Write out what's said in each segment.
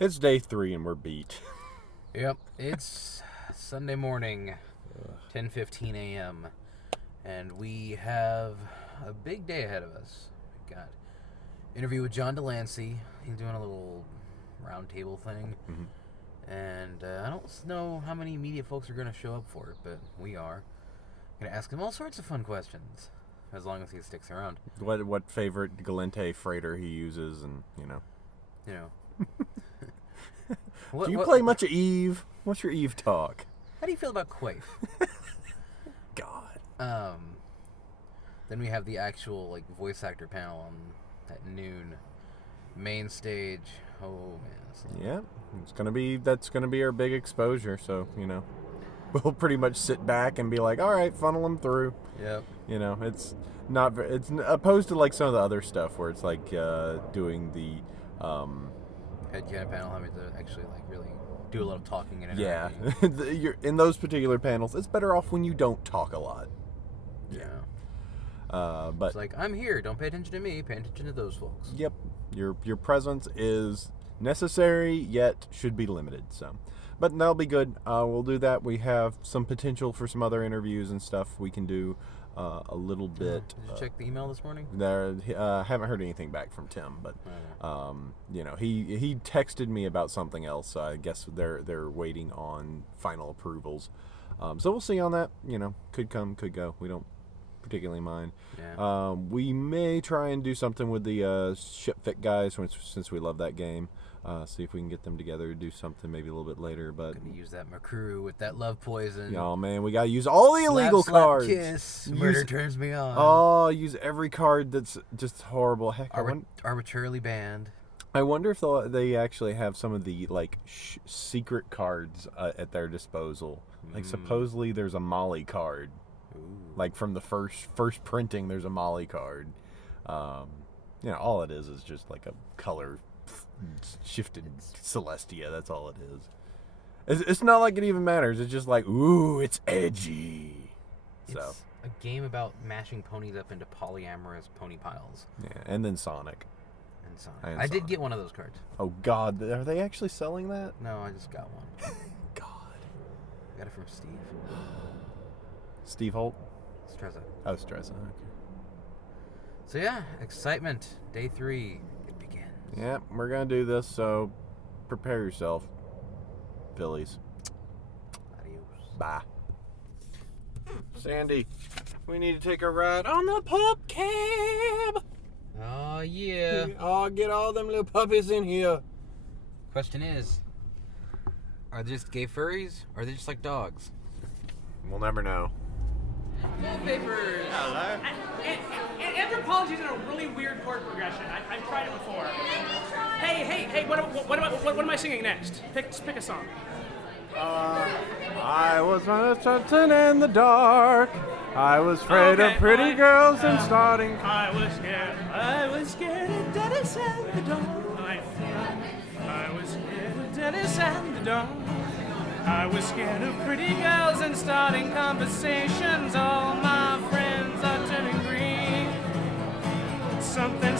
It's day 3 and we're beat. Yep, it's Sunday morning, 10:15 a.m., and we have a big day ahead of us. We got interview with John Delancey. He's doing a little round table thing, and I don't know how many media folks are going to show up for it, but we are going to ask him all sorts of fun questions, as long as he sticks around. What favorite Galente freighter he uses, and Do you play much of Eve? What's your Eve talk? How do you feel about Quaif? God. Then we have the actual voice actor panel at noon. Main stage. Oh man. Yeah, that's gonna be our big exposure. So we'll pretty much sit back and be like, all right, funnel them through. Yep. It's not. It's opposed to some of the other stuff where it's like doing the. Headcanon panel, having to actually really do a lot of talking and interacting. Yeah, you're in those particular panels. It's better off when you don't talk a lot. Yeah. But it's like, I'm here. Don't pay attention to me. Pay attention to those folks. Yep. Your presence is necessary, yet should be limited. So, but that'll be good. We'll do that. We have some potential for some other interviews and stuff we can do. A little bit. Did you check the email this morning? Haven't heard anything back from Tim, but he texted me about something else. So I guess they're waiting on final approvals. So we'll see on that. Could come, could go. We don't particularly mind. Yeah. We may try and do something with the Ship Fit guys since we love that game. See if we can get them together to do something maybe a little bit later. But gonna use that Makuru with that love poison. Oh man, we gotta use all the illegal cards. Kiss. Murder turns me on. Oh, use every card that's just horrible. Heck, arbitrarily banned. I wonder if they actually have some of the secret cards at their disposal. Supposedly there's a Molly card. Ooh. From the first printing, there's a Molly card. All it is just a color shifted Celestia. That's all it is. It's not like it even matters. It's just ooh, it's edgy. It's a game about mashing ponies up into polyamorous pony piles. Yeah, and then Sonic. I did get one of those cards. Oh God, are they actually selling that? No, I just got one. God. I got it from Steve. Steve Holt? Strezza. Oh, Strezza. Okay. So yeah, excitement. Day 3. It begins. Yeah, we're going to do this, so prepare yourself, Phillies. Adios. Bye. Sandy, we need to take a ride on the pup cab. Oh, yeah. Oh, get all them little puppies in here. Question is, are they just gay furries, or are they just like dogs? We'll never know. Wallpapers. Hello. Anthropology is in a really weird chord progression. I've tried it before. Hey! What am I singing next? Pick a song. I was something in the dark. I was afraid of pretty girls and starting. I was scared of Dennis and the dog. I was scared of Dennis and the dog. I was scared of pretty girls and starting conversations. All my friends are turning green. Something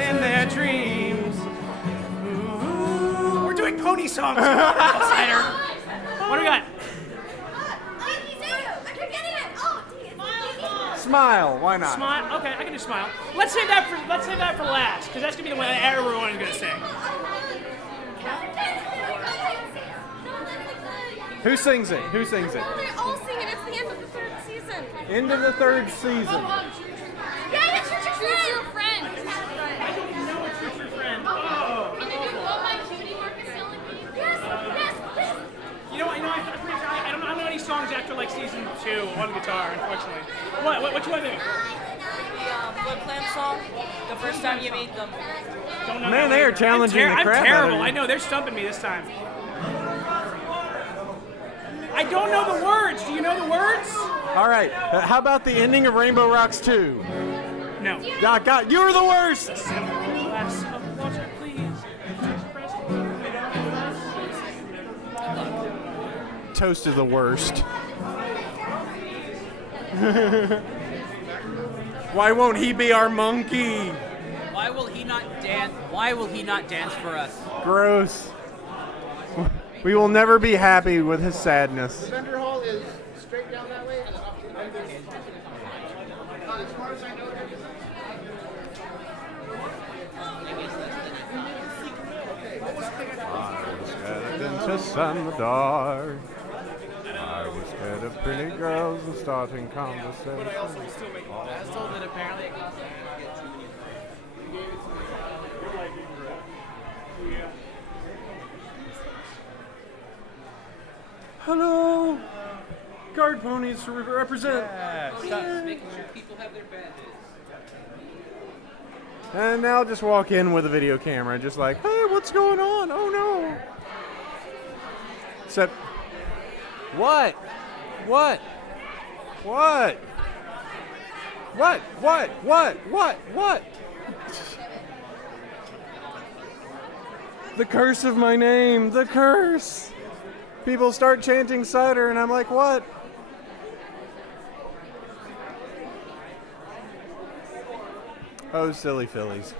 in their dreams. Ooh. We're doing pony songs. Cider. What do we got? Smile. Why not? Smile. Okay, I can do smile. Let's save that for last, because that's gonna be the one that everyone is gonna sing. Who sings it? They're all singing. It's the end of the 3rd season. End of the 3rd season. Yeah, it's your friend. I don't know it's your friend. Oh. Can you do All My Cutie Mark is Selling Me? Yes. You know, I'm pretty sure I don't know any songs after season 2 on guitar, unfortunately. What you want to do? Flip Flam song, the first time you meet them. Don't know. Man, they are challenging the crap I'm terrible. out of you. I know, they're stumping me this time. I don't know the words. Do you know the words? All right. How about the ending of Rainbow Rocks 2? No. God, you're the worst. Glass of water, please. Toast is the worst. Why won't he be our monkey? Why will he not dance? Why will he not dance for us? Gross. We will never be happy with his sadness. The vendor hall is straight down that way. As far as I know, dentist and the dark. I was scared of pretty girls and starting conversations. I was told that apparently it costs Hello, guard ponies to represent. Making sure people have their badges. And now just walk in with a video camera, just like, hey, what's going on? Oh no. Except, what? What? What? What? What? What? What? What? The curse of my name, the curse. People start chanting cider, and I'm like, what? Oh, silly fillies.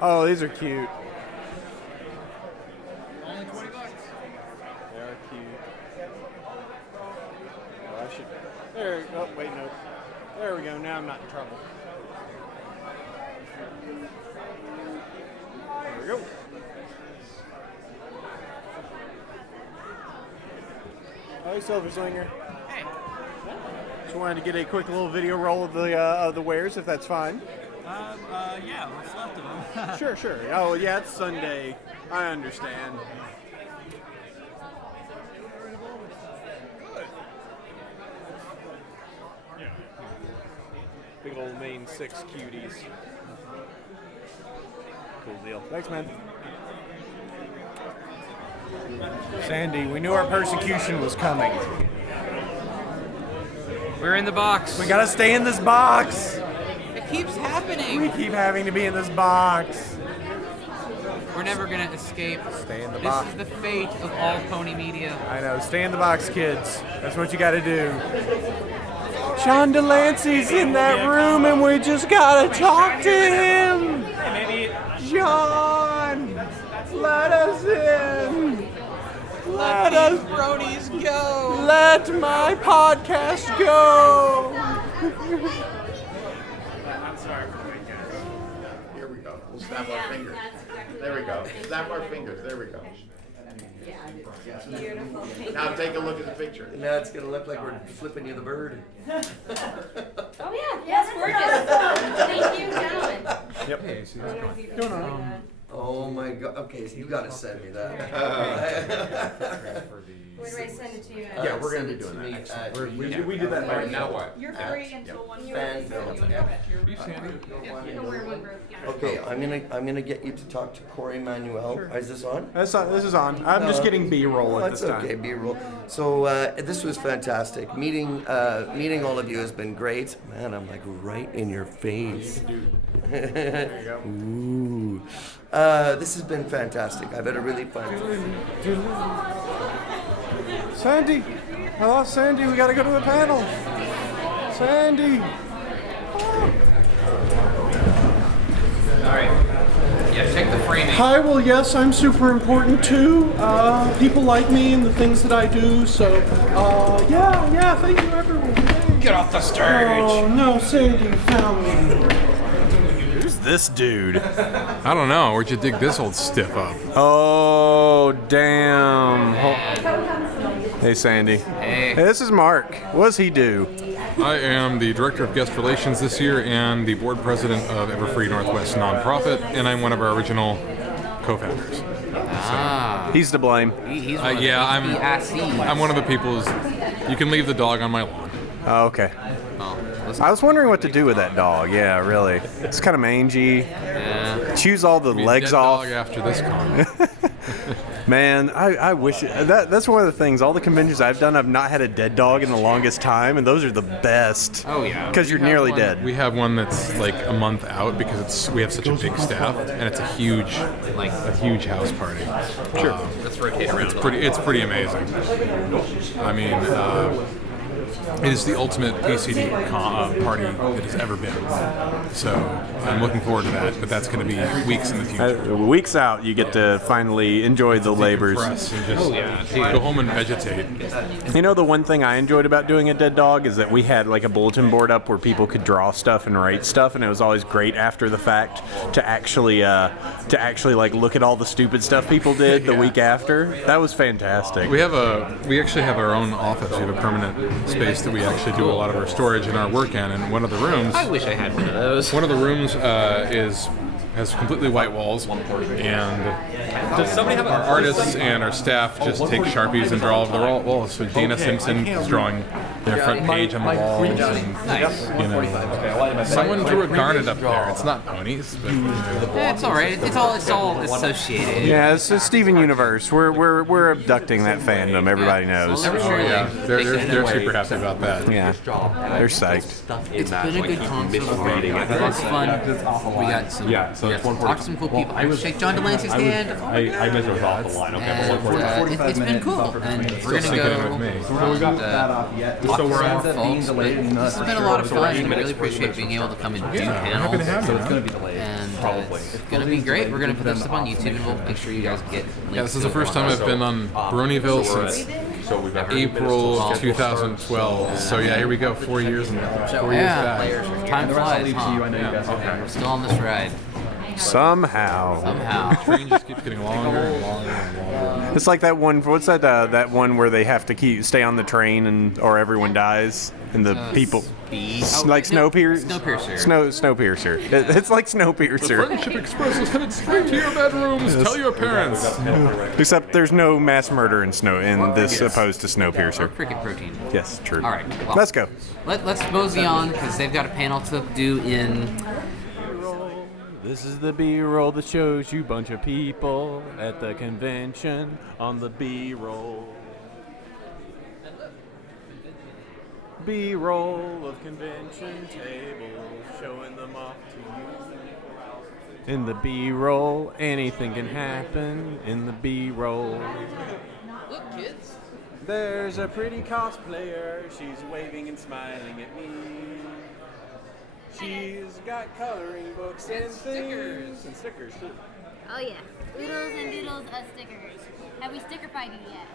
Oh, these are cute. only $20. They are cute. Oh, I should. There. Oh, wait, no. There we go. Now I'm not in trouble. There we go. Hi, Silver Slinger. Hey. Just wanted to get a quick little video roll of the wares, if that's fine. Yeah, what's left of them? Sure, sure. Oh, yeah, it's Sunday. I understand. Big old main 6 cuties. Cool deal. Thanks, man. Sandy, we knew our persecution was coming. We're in the box. We gotta stay in this box. It keeps happening. We keep having to be in this box. We're never gonna escape. Stay in the This box. is the fate of all pony media. I know. Stay in the box, kids. That's what you gotta do. John Delancey's in that room, and we just gotta talk to him. Maybe John, let us in. Let us, bronies go. let my podcast go. Here we go. We'll snap our fingers. There we go. Snap our fingers. There we go. Beautiful. Now take a look at the picture. Now it's gonna look like we're flipping you the bird. Oh yeah, yes, gorgeous. Thank you, gentlemen. Yep. Hey, see what's going Going on. Oh my god. Okay, so you gotta send me that. Where do I send it to you? Yeah, we're gonna Send be it to doing me that at next week. We did that right now. What? You're free until 1 Fanville. We're one group, yeah. Okay, I'm gonna get you to talk to Corey Manuel. Is this on? This is on. I'm just getting B-roll at That's this time. okay, B-roll. So this was fantastic. Meeting all of you has been great. Man, I'm like right in your face. There you go. Ooh. This has been fantastic. I've had a really fun time. Sandy. Hello, Sandy. We gotta go to the panel. Sandy. All right. Yeah, check the framing. Hi, well, yes, I'm super important too. People like me and the things that I do, so, yeah, thank you, everyone. Get off the stage. Oh, no, Sandy found me. Who's this dude? I don't know. Where'd you dig this old stiff up? Oh, damn. Hey, Sandy. Hey. Hey, this is Mark. What does he do? I am the Director of Guest Relations this year and the Board President of Everfree Northwest Nonprofit, and I'm one of our original co-founders. Ah. He's to blame. He's Yeah, I'm one of the people's... You can leave the dog on my lawn. Oh, okay. Oh, I was wondering what to do with that dog. Yeah, really. It's kind of mangy. yeah. Chews all the Be a legs dead off. dog after this con. Man, I wish that's one of the things. All the conventions I've done, I've not had a dead dog in the longest time, and those are the best. Oh yeah, because you're nearly dead. We have one that's like a month out because we have such a big staff, and it's a huge house party. Sure, let's rotate around. It's pretty amazing. I mean, it is the ultimate PCD party that has ever been. So I'm looking forward to that, but that's going to be weeks in the future. Weeks out, you get to finally enjoy the labors. Go home and vegetate. You know, the one thing I enjoyed about doing a dead dog is that we had like a bulletin board up where people could draw stuff and write stuff, and it was always great after the fact to actually like look at all the stupid stuff people did the week after. That was fantastic. We actually have our own office. We have a permanent space that we actually do a lot of our storage and our work in, and one of the rooms. I wish I had one of those. One of the rooms has completely white walls, and does somebody have our artists and our staff just take Sharpies and draw over the walls. So Dana Simpson is drawing their front page on the walls. And, you know, someone drew a garnet up there. It's not ponies, but it's all right. It's all associated. Yeah, it's the Steven Universe. We're abducting that fandom. Everybody knows. They're super happy about that. Yeah, they're psyched. It's been a good concert. It's fun. We got some. Talk to some cool people. I shake John Delancey's hand. I meant it was off the line. Okay, it's been cool, and we're gonna go. So we got that off yet. So we're at folks, but this has been a lot of fun. I really appreciate being able to come and do panels. So it's going to be delayed. And it's going to be great. We're going to put this up on YouTube, and we'll make sure you guys get links. Yeah, this is the first time I've been on Bronyville since April 2012. So yeah, here we go. 4 years and 4 years back. Time flies, huh? We're still on this ride. Somehow. The train just keeps getting longer and longer and longer. It's like that one. What's that? That one where they have to stay on the train or everyone dies, and the people. Like Snowpiercer. Snowpiercer. It's like Snowpiercer. The Friendship Express is headed straight to your bedrooms. Yes. Tell your parents. Except there's no mass murder in this opposed to Snowpiercer. Or cricket protein. Yes, true. All right. Well, let's go. Let's mosey on because they've got a panel to do in. This is the B-roll that shows you a bunch of people at the convention on the B-roll. B-roll of convention tables, showing them off to you. In the B-roll, anything can happen in the B-roll. Look, kids. There's a pretty cosplayer, she's waving and smiling at me. She's got coloring books and stickers. And stickers, too. Oh, yeah. Oodles and doodles of stickers. Have we sticker-fied you yet?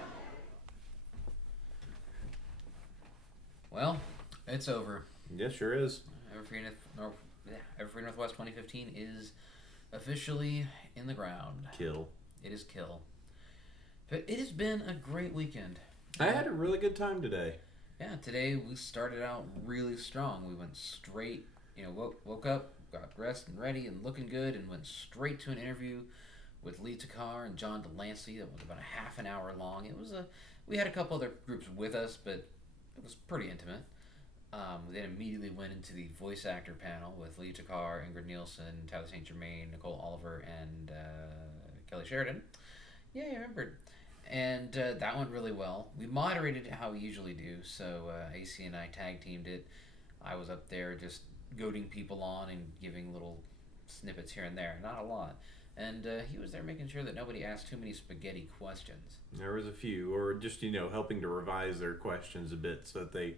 Well, it's over. Yes, sure is. Everfree Northwest 2015 is officially in the ground. Kill. It is kill. But it has been a great weekend. I had a really good time today. Yeah, today we started out really strong. We went straight, woke up, got dressed and ready and looking good, and went straight to an interview with Lee Takar and John Delancey. That was about a half an hour long. We had a couple other groups with us, but it was pretty intimate. We then immediately went into the voice actor panel with Lee Takar, Ingrid Nielsen, Tyler St. Germain, Nicole Oliver, and Kelly Sheridan. Yeah, I remembered. And that went really well. We moderated it how we usually do, so AC and I tag-teamed it. I was up there just goading people on and giving little snippets here and there. Not a lot. And he was there making sure that nobody asked too many spaghetti questions. There was a few, or just, helping to revise their questions a bit so that they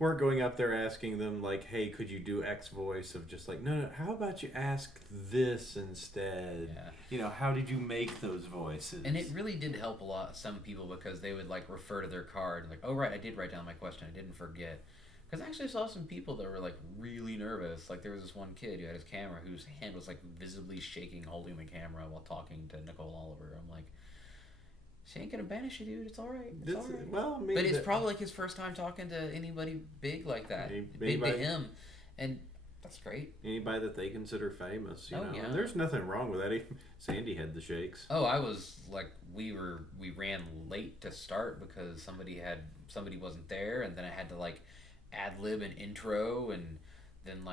weren't going up there asking them, like, hey, could you do X voice of just like, no, how about you ask this instead? Yeah. How did you make those voices? And it really did help a lot, some people, because they would, refer to their card, like, oh, right, I did write down my question, I didn't forget. Because I actually saw some people that were, really nervous. Like, there was this one kid who had his camera whose hand was, visibly shaking, holding the camera while talking to Nicole Oliver. I'm like, she ain't gonna banish you, dude. It's all right. It's all right. Well, but it's probably his first time talking to anybody big like that. Big to him. And that's great. Anybody that they consider famous, you know. Yeah. And there's nothing wrong with that. Sandy had the shakes. Oh, I was we ran late to start because somebody wasn't there, and then I had to ad-lib an intro, and then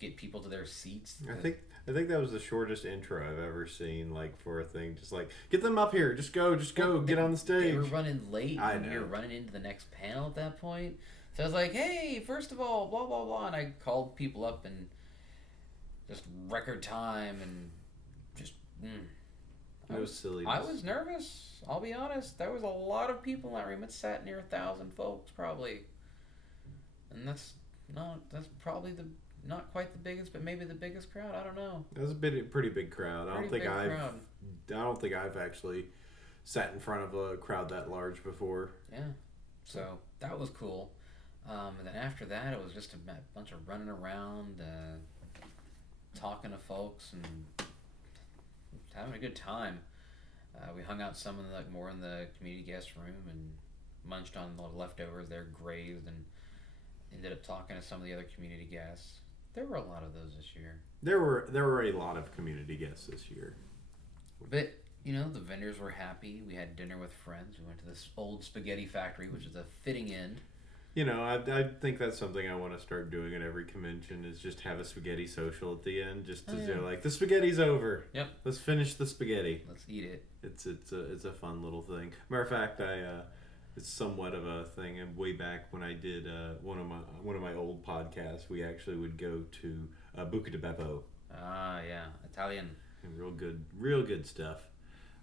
get people to their seats. I think that was the shortest intro I've ever seen, like, for a thing. Just like, get them up here, just go, get on the stage. They were running late, I and know. we were running into the next panel at that point. So I was like, hey, first of all, blah, blah, blah, and I called people up and just record time and just, It was silly. I was nervous, I'll be honest. There was a lot of people in that room. It sat near 1,000 folks, probably. And that's probably not quite the biggest, but maybe the biggest crowd. I don't know. It was a pretty big crowd. I don't think I've actually sat in front of a crowd that large before. Yeah. So that was cool. And then after that, it was just a bunch of running around, talking to folks and having a good time. We hung out some more in the community guest room and munched on the leftovers there, grazed, and ended up talking to some of the other community guests. There were a lot of those this year. There were a lot of community guests this year. But, the vendors were happy. We had dinner with friends. We went to this old spaghetti factory, which is a fitting end. I think that's something I want to start doing at every convention, is just have a spaghetti social at the end, just to like, the spaghetti's over. Yep. Let's finish the spaghetti. Let's eat it. It's a fun little thing. Matter of fact, it's somewhat of a thing. And way back when I did one of my old podcasts, we actually would go to Buca di Beppo. Ah, yeah, Italian. And real good stuff.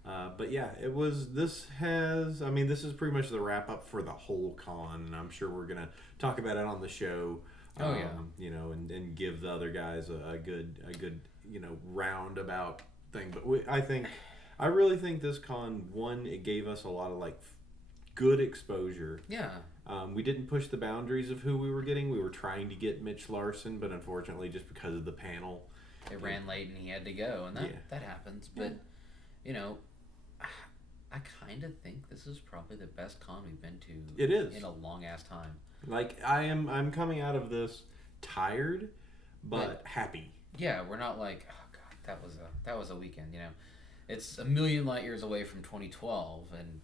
But yeah, this is pretty much the wrap up for the whole con, and I'm sure we're gonna talk about it on the show. Oh yeah. And give the other guys a good roundabout thing. But I really think this con, it gave us a lot of like good exposure. Yeah. We didn't push the boundaries of who we were getting. We were trying to get Mitch Larson, but unfortunately, just because of the panel, it ran late and he had to go, and that happens. But I kind of think this is probably the best con we've been to. It is. In a long ass time. Like, I'm coming out of this tired, but happy. Yeah, we're not like, oh god, that was a weekend. It's a million light years away from 2012, and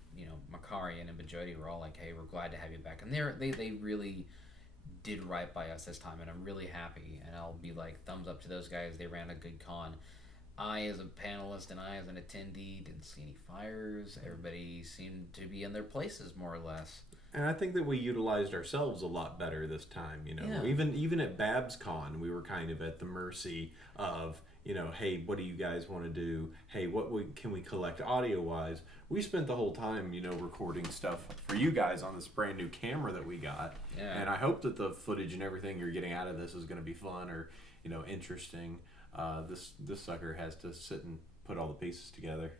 Makarian and Bajodi were all like, hey, we're glad to have you back, and they really did right by us this time, and I'm really happy, and I'll be like, thumbs up to those guys. They ran a good con. I, as a panelist, and I, as an attendee, didn't see any fires. Everybody seemed to be in their places, more or less. And I think that we utilized ourselves a lot better this time. Yeah. Even at Babs Con, we were kind of at the mercy of, hey, what do you guys want to do? Hey, can we collect audio-wise? We spent the whole time, recording stuff for you guys on this brand new camera that we got. Yeah. And I hope that the footage and everything you're getting out of this is going to be fun or, interesting. This sucker has to sit and put all the pieces together.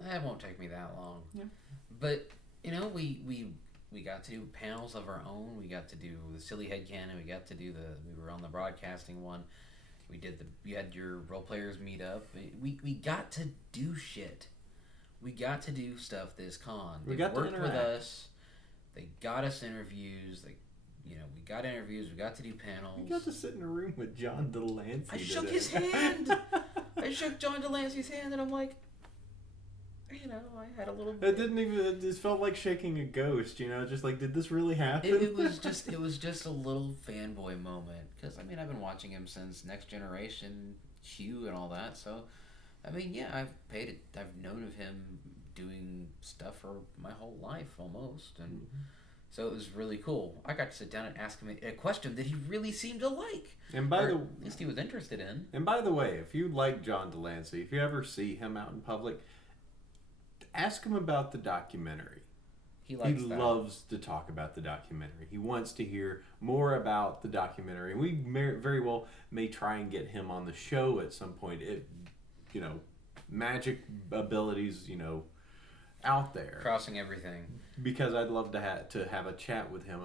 That won't take me that long. Yeah. But we got to do panels of our own. We got to do the silly headcanon. We were on the broadcasting one. We had your role players meet up. We got to do shit. We got to do stuff this con. They worked with us. They got us interviews. We got interviews. We got to do panels. We got to sit in a room with John Delancey. I shook his hand. I shook John Delancey's hand, and I'm like, I had a little. It didn't even. It just felt like shaking a ghost. Just like, did this really happen? It was just a little fanboy moment, because I've been watching him since Next Generation, Hugh, and all that. So, I've known of him doing stuff for my whole life almost, and. Mm-hmm. So it was really cool. I got to sit down and ask him a question that he really seemed to like. And at least he was interested in. And by the way, if you like John Delancey, if you ever see him out in public, ask him about the documentary. He loves to talk about the documentary. He wants to hear more about the documentary. And we very well may try and get him on the show at some point. Magic abilities, out there. Crossing everything. Because I'd love to have a chat with him